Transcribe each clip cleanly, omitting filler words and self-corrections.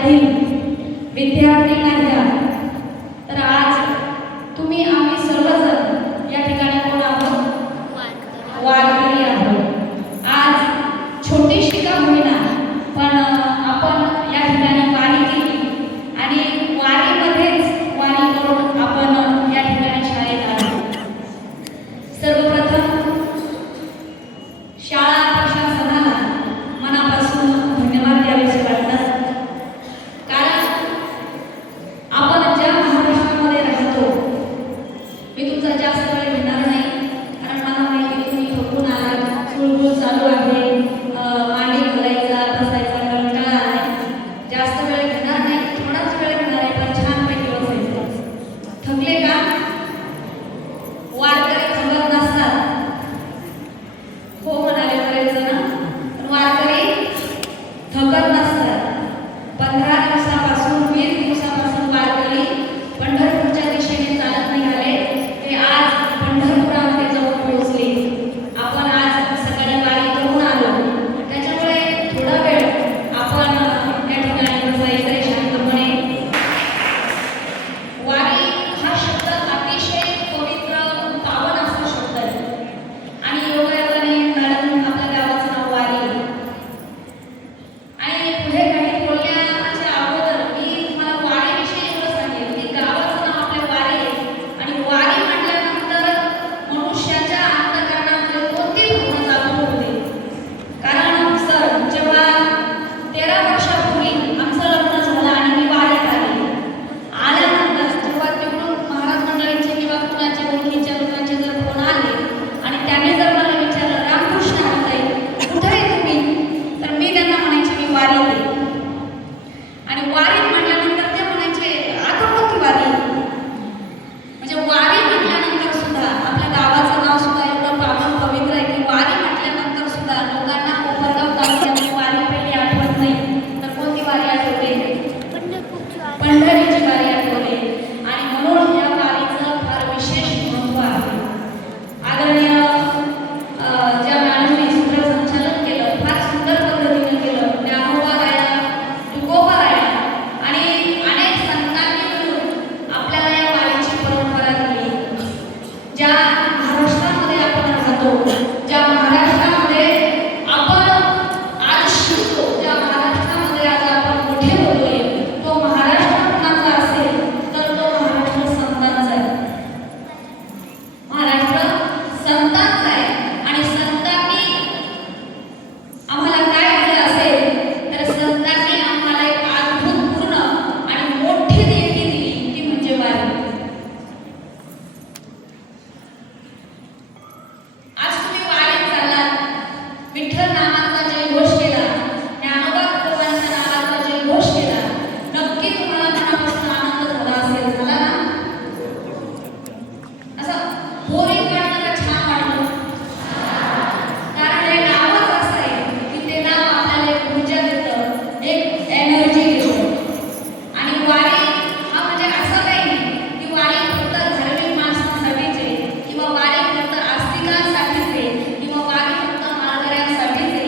शाळेमधील विद्यार्थी घ्या तर आज तुम्ही आम्ही सर्वजण या ठिकाणी कोण आहोत वारकरी आहोत। आज छोटीशी का होईना पण आपण या ठिकाणी वारी केली आणि वारीमध्येच वारी करून आपण या ठिकाणी शाळेत आलो। सर्वप्रथम शाळा प्रशासनाला मनापासून धन्यवाद द्यावेसे वाटतात, कारण आपण ज्या महाराष्ट्रामध्ये राहतो, मी तुमचा जास्त वेळ घेणार नाही कारण मला माहिती तुम्ही थकून आलात, चुळबुळ चालू आहे, मांडी घालायचा बसायचा कंटाळा आहे, जास्त वेळ घेणार नाही, थोडाच वेळ घेणार आहे पण छानपैकी बसायचं। थकले का? वारकरी थकत नसतात, हो म्हणाले बरेच जण, पण वारकरी थकत नसतात। 15 दिवसापासून 20 दिवसापासून वारकरी पंढरपूरच्या दिशेने चालत निघाले, ते आज पंढरपुरामध्ये जाऊन पोहोचले। आपण आज सकाळी वारी करून आलो, त्याच्यामुळे थोडा वेळ आपण या ठिकाणी बसायचं शांतपणे। वारी हा शब्द अतिशय पवित्र पावन असा शब्द आहे आणि योगायोगाने मॅडम आपल्या गावाचं नाव वारी आणि पुढे काही बोलण्याच्या अगोदर मी तुम्हाला वारीविषयी एवढं सांगेन की गावाचं नाव आपल्या वारी आहे आणि वारी म्हटल्यानंतर मनुष्याच्या अंतःकरणामध्ये कोणती भावना जागृत होते। कारण सर जेव्हा 13 वर्षापूर्वी आमचं लग्न झालं आणि मी वारीत आल्यानंतर जेव्हा तिकडून महाराज मंडळींचे किंवा कुणाच्या ओळखीच्या लोकांचे जर फोन आले आणि त्यांनी जर मला विचारलं रामकृष्ण हरताई कुठे आहे तुम्ही, तर मी त्यांना म्हणायचे मी वारीत आहे। आणि वारी म्हटल्यानंतर ते म्हणायचे आता कोणती वारी, म्हणजे वारी म्हटल्यानंतर सुद्धा आपल्या गावाचं नाव सुद्धा एवढं पावन पवित्र आहे की वारी म्हटल्यानंतर सुद्धा लोकांना कोपरगाव तालुक्यात वारी पहिली आठवत नाही तर कोणती वारी आठवते? पंढरीची वारी आठवते। आणि म्हणून या वारीचं फार विशेष महत्त्व आहे। आदरणीय ज्या मॅडमने सूत्रसंचालन केलं, फार सुंदर पद्धतीने केलं, ज्ञानोबा राया, तुकोबा राया आणि अनेक संतांनी मिळून आपल्याला या वारीची परंपरा दिली। ज्या महाराष्ट्रामध्ये आपण राहतो, ज्या महाराष्ट्रामध्ये आपण आज शिकतो, ज्या महाराष्ट्रामध्ये आज आपण मोठे होतोय, तो महाराष्ट्र कुणाचा असेल तर तो महाराष्ट्र संतांचा आहे। महाराष्ट्र संतांचा आहे आणि संतांनी आम्हाला काय दिलं असेल तर संतांनी आम्हाला एक अद्भुतपूर्ण आणि मोठी देणगी दिली, ती म्हणजे वारी। आज तुम्ही वारीत चाललात, विठ्ठल नामाचा जयघोष केला, ज्ञानोबा तुकोबांच्या नावाचा जयघोष केला, नक्की तुम्हाला मनापासून आनंद झाला असेल, झाला ना? असं बोरिंग वाटलं का छान वाटलं? कारण हे नावच असं आहे की ते नाव आपल्याला एक ऊर्जा देतं, एक एनर्जी देतं। आणि वारी हा म्हणजे असं काही नाही की वारी फक्त धार्मिक माणसांसाठीच आहे किंवा वारी फक्त आस्तिकांसाठीच आहे किंवा वारी फक्त माळकऱ्यांसाठीच आहे।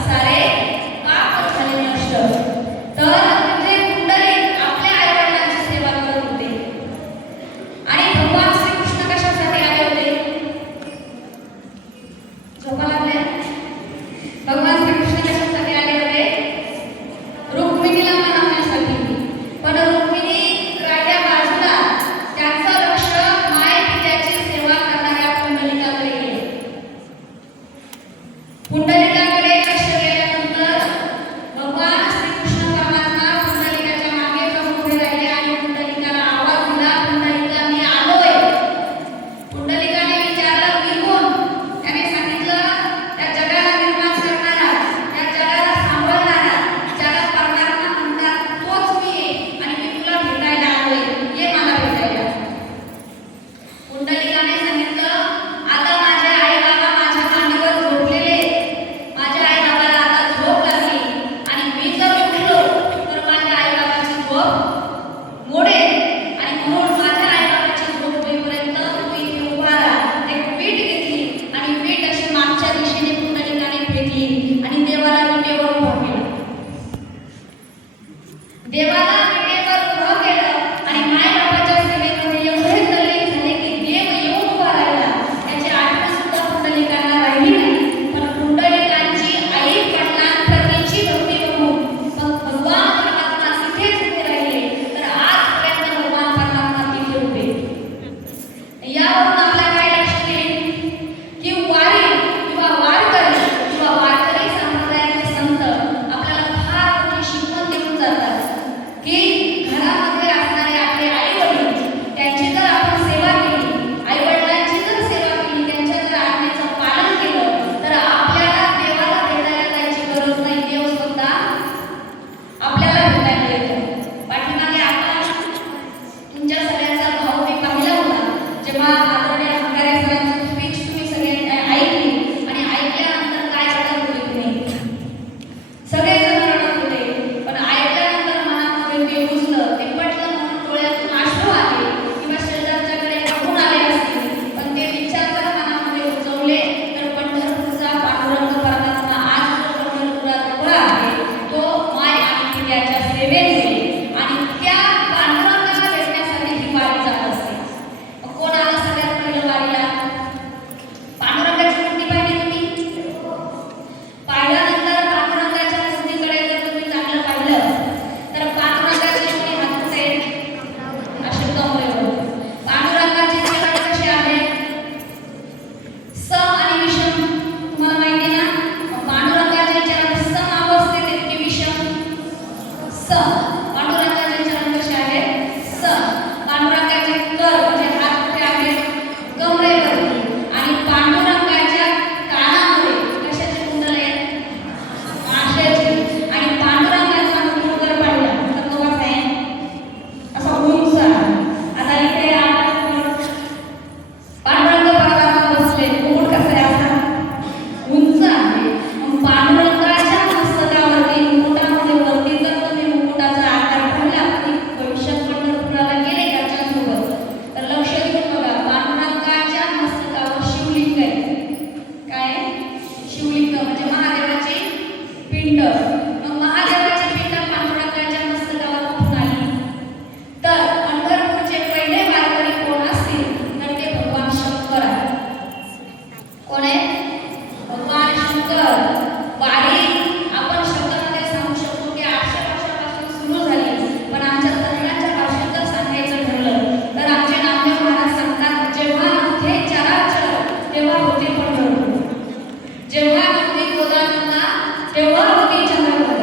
सारे पाप झाले नष्ट. तर म्हणजे पुंडलिक आपल्या आई वडिलांची सेवा करत होते. आणि भगवान श्रीकृष्ण कशासाठी आले होते? झोपा लागले? भगवान श्रीकृष्ण कशासाठी आले होते? रुक्मिणीला मनवण्यासाठी. पण रुक्मिणी राजा बाजूला, त्यांचं लक्ष माय पित्याची सेवा करणाऱ्या पुंडलिकाकडे गेले. पुंडलिकाकडे लक्ष गेल्यानंतर भगवान श्रीकृष्ण परमात्मा पुंडलिकाच्या मागे जाऊन उभे राहिले आणि पुंडलिकाला आवाज दिला, पुंडलिका मी आलोय. पुंडलिकाने विचारलं मी कोण? त्याने सांगितलं त्या जगाला निर्माण करणारा, त्या जगाला सांभाळणारा, ज्याला परमात्मा म्हणतात तोच मी आहे आणि मी तुला भेटायला आलोय, ये मला भेटायला. पुंडलिकाने सांगितलं आता माझे आई बाबा माझ्या मांडीवर झोपलेले, माझ्या आई बाबाला आता झोप लागली आणि मी जर उठलो तर माझ्या आई बाबाची झोप मोडेल आणि म्हणून माझ्या आई बाबाची झोप होईपर्यंत तू इथे उभा राहा. एक वीट घेतली आणि वीट अशी मागच्या दिशेने पुंडलिकाने फेकली आणि देवाला विटेवर उभा केला. देवाला विटेवर उभं केलं आणि मायबापाच्या सेवेमध्ये एवढे तल्लीन झाले की देव येऊन उभा राहिला. त्याची आठवण सुद्धा पुंडलिकांना राहिली नाही. पण पुंडलिकांची आई वडिलांप्रतीची भक्ती बघून मग भगवान परमात्मा तिथेच उभे राहिले. तर आजपर्यंत भगवान परमात्मा तिथे उभे. यावरून आपल्या काय लक्षात येईल की वारी किंवा वारकरी किंवा वारकरी संप्रदायाचे संत आपल्याला फार मोठी शिकवण देऊन जातात की घरामध्ये असणारे आपले आई वडील, त्यांची जर आपण सेवा केली, आई वडिलांची जर सेवा केली, त्यांच्या जर आज्ञेचं पालन केलं तर आपल्याला देवाला भेटायला जायची गरज नाही. देव स्वतः आपल्याला भेटायला येतो. पाठीमागे आपण तुमच्या सगळ्यांचा भाव मी पाहिला होता जेव्हा आदरणीय हंगारे सरांची स्पीच तुम्ही सगळ्यांनी ऐकली आणि ऐकल्यानंतर काय रडत होते तुम्ही? सगळेजण रडत होते. पण ऐकल्यानंतर मनामध्ये ते रुजलं, ते पटलं, म्हणून डोळ्यातून अश्रू आले किंवा शेजारच्याकडे बघून आले असतील. पण ते विचार जर मनामध्ये रुजवले तर पंढरपूरचा पांडुरंग परमात्मा आज जो पंढरपुरात उभा आहे तो माय आणि पित्याच्या सेवेत होईल आणि त्या पांडुरंगाला भेटण्यासाठी ही वारी जात असते. मग कोण आलं सगळ्यात पहिलं वारीला? पांडुरंगाची मूर्ती पाहिली तुम्ही? पाहिल्यानंतर पांडुरंगाच्या मूर्तीकडे जर तुम्ही चांगलं पाहिलं तर पांडुरंगाचे कोणी हात कुठे असे कमरेवर. पांडुरंगाचे चरण कसे आहेत? सम आणि विषम. तुम्हाला माहिती ना? पांडुरंगाचे चरण सम अवस्थेत आहेत की विषम? सम. पांडुरंगाचे चरण कसे आहेत? सम. पांडुरंगाचे कर म्हणजे हात कुठे आहेत? कमरेवरती. आणि पांडुरंगाच्या कानामध्ये कशाचे कुंडल आहेत? आशेचे. आणि पांडुरंगाचा मुकुट जर पाहिला तर तो कसा आहे? असा उंच आहे. आता इथे आपण पांडुरंग परमात्मा बसले, मुकुट कसं आहे? असा उंच आहे. मग पांडुरंगाच्या मस्तकावरती मुकुटामध्ये वरती जर तुम्ही मुकुटाचा आकार पाहिला, की भविष्यात पंढरपुराला गेले घरच्यांसोबत तर लक्ष देऊन बघा, पांडुरंगाच्या मस्तकावर शिवलिंग आहे. काय? शिवलिंग म्हणजे महादेवाची पिंड. मग महादेवाची पिंड पांडुरंगाच्या मस्तकावर कुठून आली? तर पंढरपूरचे पहिले वारकरी कोण असतील तर ते भगवान शंकर आहेत. कोण आहे? भगवान शंकर. वारी आपण शब्दामध्ये सांगू शकतो की 800 वर्षापासून सुरू झाली. पण आमच्या तरुणांच्या भाषेत जर सांगायचं ठरलं तर आमचे नामदेव महाराज सांगतात जेव्हा इथे चराचर तेव्हा होते पंढरपूर. जेव्हा नव्हती गोदान तेव्हा होती चंद्रभागा.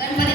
गणपती